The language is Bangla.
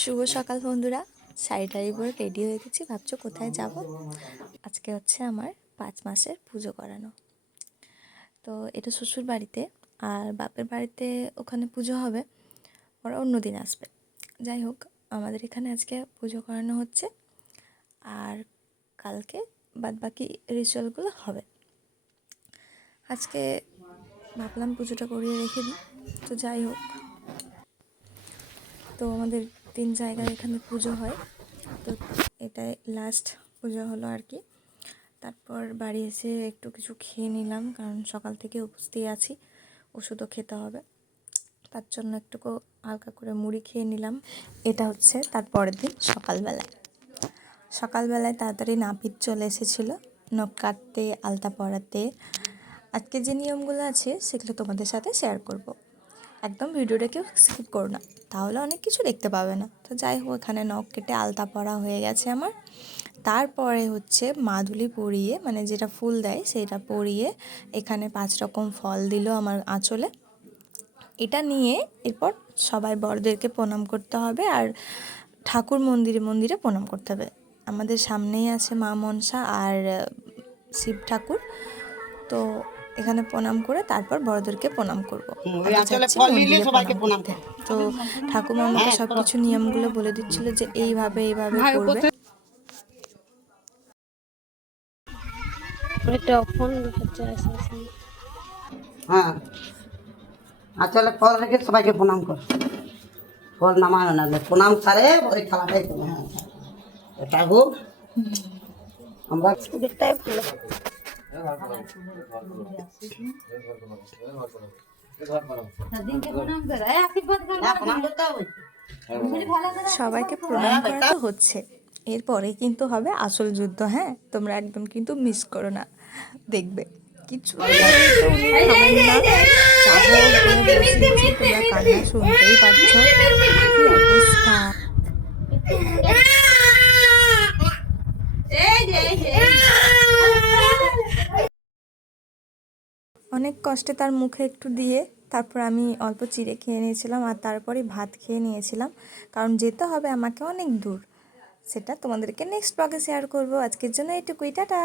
শুভ সকাল বন্ধুরা, শাড়ি টাড়ি পরে রেডি হয়ে গেছি। ভাবছো কোথায় যাব? আজকে হচ্ছে আমার 5 মাসের পুজো করানো। তো এটা শ্বশুর বাড়িতে, আর বাপের বাড়িতে ওখানে পুজো হবে, ওরা অন্য দিন আসবে। যাই হোক, আমাদের এখানে আজকে পুজো করানো হচ্ছে, আর কালকে বাদ বাকি রিচুয়ালগুলো হবে। আজকে ভাবলাম পুজোটা করিয়ে রেখে দিই। তো যাই হোক, তো আমাদের 3 জায়গায় এখানে পুজো হয়, তো এটাই লাস্ট পুজো হলো আর কি। তারপর বাড়ি এসে একটু কিছু খেয়ে নিলাম, কারণ সকাল থেকে উপস্থিত আছি, ওষুধও খেতে হবে। তার জন্য একটুকু হালকা করে মুড়ি খেয়ে নিলাম। এটা হচ্ছে তার পরের দিন সকালবেলায় তাড়াতাড়ি নাপিত চলে এসেছিলো নখ কাটতে, আলতা পরাতে। আজকে যে নিয়মগুলো আছে সেগুলো তোমাদের সাথে শেয়ার করব। একদম ভিডিওটা কেউ স্কিপ করো না, তাহলে অনেক কিছু দেখতে পাবে না। তো যাই হোক, এখানে নখ কেটে আলতা পরা হয়ে গেছে আমার। তারপরে হচ্ছে মাদুলি পরিয়ে, মানে যেটা ফুল দেয় সেটা পরিয়ে এখানে 5 রকম ফল দিল আমার আঁচলে। এটা নিয়ে এরপর সবাই বড়দেরকে প্রণাম করতে হবে, আর ঠাকুর মন্দিরে মন্দিরে প্রণাম করতে হবে। আমাদের সামনেই আছে মা মনসা আর শিব ঠাকুর, তো এখানে প্রণাম করে তারপর বড়দেরকে প্রণাম করবো। তো ঠাকুমা আমাকে সব কিছু নিয়মগুলো বলে দিচ্ছিল যে এইভাবে এইভাবে করবে। হ্যাঁ, আচলে ফল রেখে সবাইকে প্রণাম কর। ফল নামানো না, প্রণাম সারে ওই থালাটাই করো। হ্যাঁ, এটা হোক আমরা দেখতে সবাইকে প্রণাম করা তো হচ্ছে, এরপরে কিন্তু হবে আসল যুদ্ধ। হ্যাঁ, তোমরা একদম কিন্তু মিস করো না, দেখবে কিছু তোমরা কান্না শুনতেই পাচ্ছ, কি অবস্থা। অনেক কষ্টে তার মুখে একটু দিয়ে তারপর আমি অল্প চিড়ে খেয়ে নিয়েছিলাম, আর তারপরে ভাত খেয়ে নিয়েছিলাম, কারণ যেতে হবে আমাকে অনেক দূর। সেটা তোমাদেরকে নেক্সট ব্লগে শেয়ার করবো। আজকের জন্য এটুকুই, টাটা।